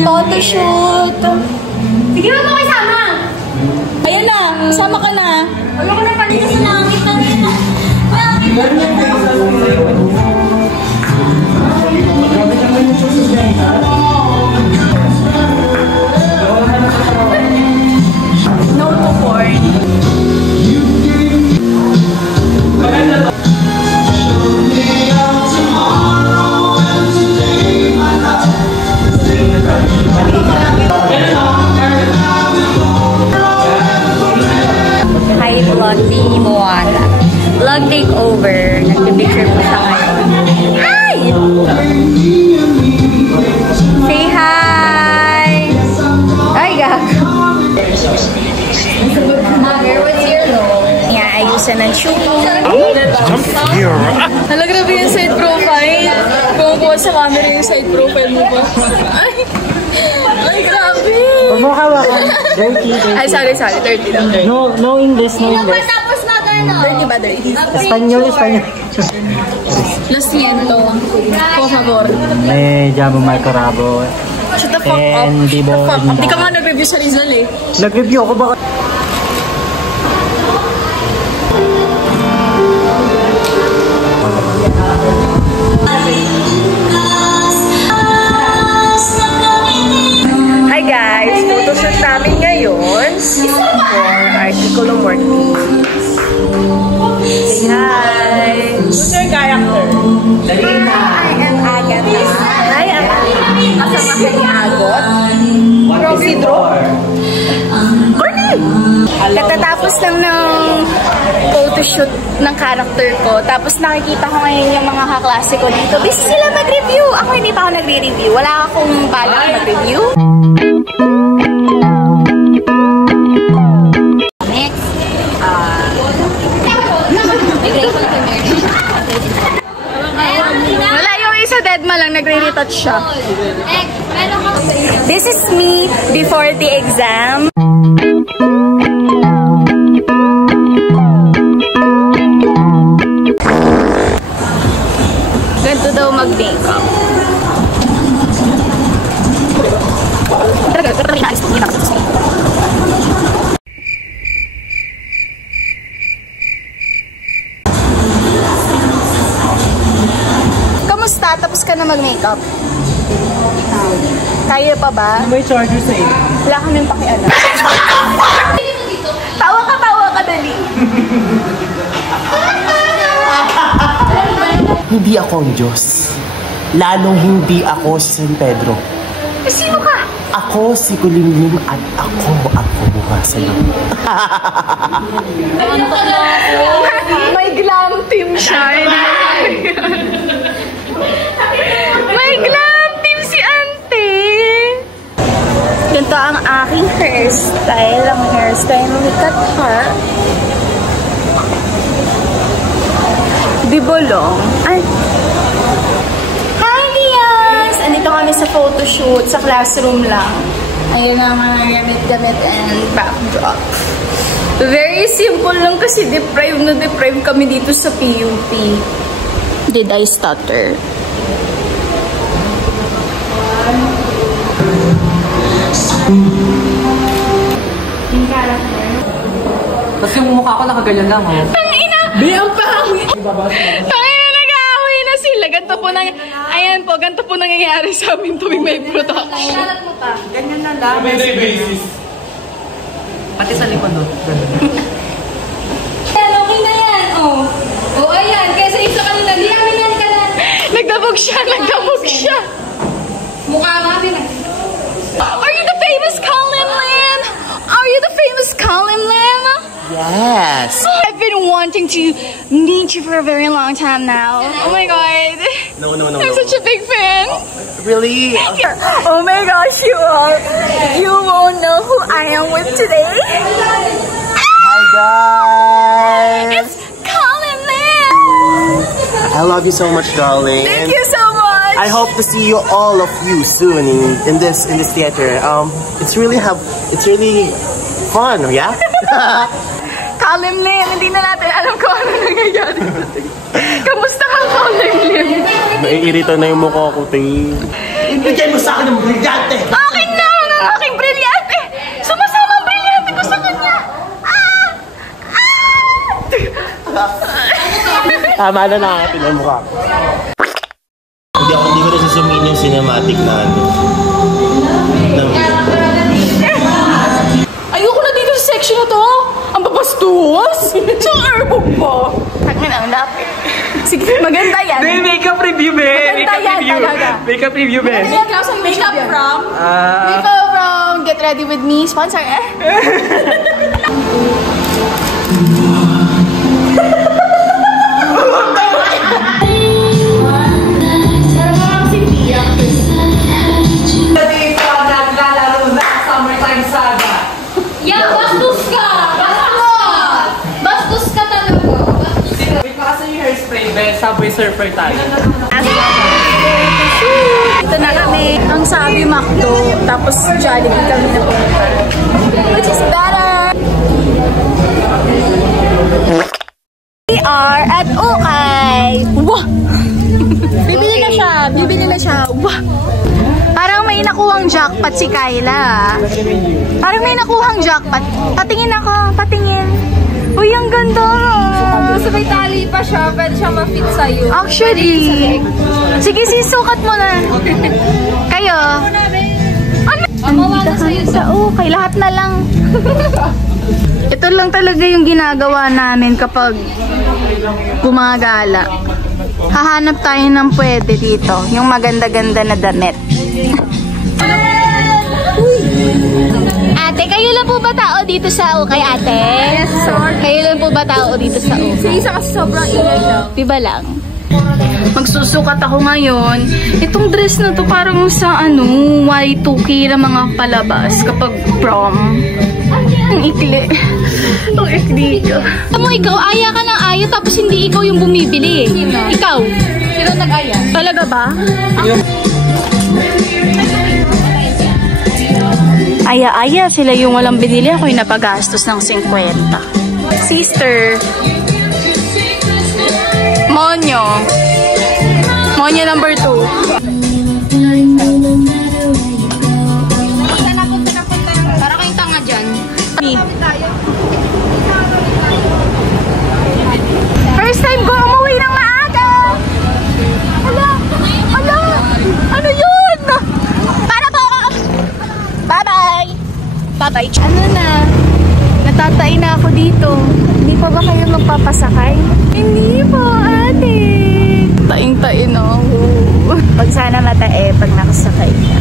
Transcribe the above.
Photoshoot. Sige mo mo kasama. Ayan na, kasama ka na. Ayoko na panito sa langit na nito. No to porn. Hi, vlog ni Moana. Vlog takeover. Nagpipicture po siya ngayon. Hi! Say hi! Ay, gago. Mother, what's your role? Yeah, ayusan ng shoe. Hala, grabe yung side profile. Kung kuha sa camera yung side profile mo ba? Ay, grabe. Huwag mo hawakan. Dirty. Ay, sorry. 30 lang. No English, no English. Tapos na gano'n. 30 ba, 30? Espanyol. Lo siento. Por favor. Llamo Marco Rabo. Shut the fuck up. Hindi ka nga nag-review sa Rizal eh. Nag-review ako baka... Hi guys! Photoshoot namin ngayon for Articulo Mortis. Say hi! Who's your character? I am Agatha. Hi, kasama ka ni Agot. Isidro. Corny! Katatapos lang ng photoshoot ng character ko. Tapos nakikita ko ngayon yung mga kaklase ko dito. Busy sila mag-review. Ako hindi pa ako nagre-review. Wala akong balak mag-review. Next. Wala yung isa deadma lang. Nagre-retouch siya. This is me before the exam. Ganito daw mag-makeup. Kamusta? Tapos ka na mag-makeup? Kaya pa ba? May charger sa iyo. Wala kaming pakialam. Tawa ka dali. Hindi ako ang Diyos. Lalong hindi ako si San Pedro. Sino ka? Ako si Kulimlim at ako ang kumuha sa'yo. May glam team siya. May glam team si Ante. Ganito ang aking hairstyle. Ang hairstyle ni Katha. Bibolong. Ay. Hi, Diaz! Andito kami sa photoshoot. Sa classroom lang. Ayun ang mga gamit and backdrop. Very simple lang kasi deprive kami dito sa PUP. Did I stutter? Kasi yung mukha ko nakaganyan lang, oh. Tangina! Ang pangit! Tangina, nag-aaway na sila. Ganito po nangyayari sa amin tuwing may production. Ganyan na lang. Pati sa likod, oh. Okay na yan, oh. Oh, ayan. Kesa isa kanina, liyamin ka na. Nagdabog siya. Mukha nga din. Are you the famous Colin Lim? Yes! I've been wanting to meet you for a very long time now. Oh my god. No. I'm such a big fan. Really? Oh my gosh, you won't know who I am with today. Hi, guys! It's Colin Lim. I love you so much, darling. Thank you so much. I hope to see you, all of you, soon in this theater. It's really fun, yeah? Colin Lim, hindi na natin alam kung ano nangyayari. Kamusta ka, Colin Lim? Naiirita na yung mukha ko, tingin. Ibigay mo sa akin ng brilyante! Tama na nakakatin ang mukha ko. Hindi ko na susumin yung cinematic na ano. Ayoko na dito sa section na to. Ang babastos. Tsaka airbog mo. Takman ang lapit. Sige, maganda yan. Makeup review, be! Maganda yan talaga. Makeup review, be! Makeup from Makeup from Get Ready With Me. Sponsor eh. Yeah, bastos ka! Bastos ka talaga. Wait pa kasi yung hairspray, be. Subway surfer tayo. Ito na kami. Ang sabi McDo, tapos Jollibee kami na pumunta. Which is better? We are at Ukay. Wah! Bibili na siya. Bibili na siya. Wah! Parang may nakuhang jackpot si Kyla. Parang may nakuhang jackpot. Patingin ako. Patingin. Uy, ang ganda. So may tali pa siya, pwede siya ma-fit sa'yo. Actually. Sige, sisukat mo na. Kayo. Mawala sa'yo sa... Okay, lahat na lang. Ito lang talaga yung ginagawa namin kapag gumagala. Hahanap tayo ng pwede dito. Yung maganda-ganda na damit. Ate, kayo lang po ba tao dito sa Ukay, ate? Yes, sir. Kayo lang po ba tao dito sa Ukay? Si isa kasi sobrang ingay daw. Diba lang? Magsusukat ako ngayon. Itong dress na to parang sa ano, Y2K na mga palabas kapag prom. Ang ikli. Ang ikli ka. Alam mo, ikaw, aya ka ng aya tapos hindi ikaw yung bumibili. Sino? Ikaw. Sino nag-aya? Talaga ba? Aya-aya, sila yung walang binili. Ako yung napagastos ng 50. Sister. Monyo. Monyo number 2. Para kayong tanga dyan. First time ko umuwi ng maaga. Hala. Hala. Ano yun? Para po. Bye-bye. Bye-bye. Ano na? Natatay na ako dito. Hindi pa ba kayo magpapasakay? Hindi po, ate. Taing-tain ako. Pag sana matae, pag nakasakay ka.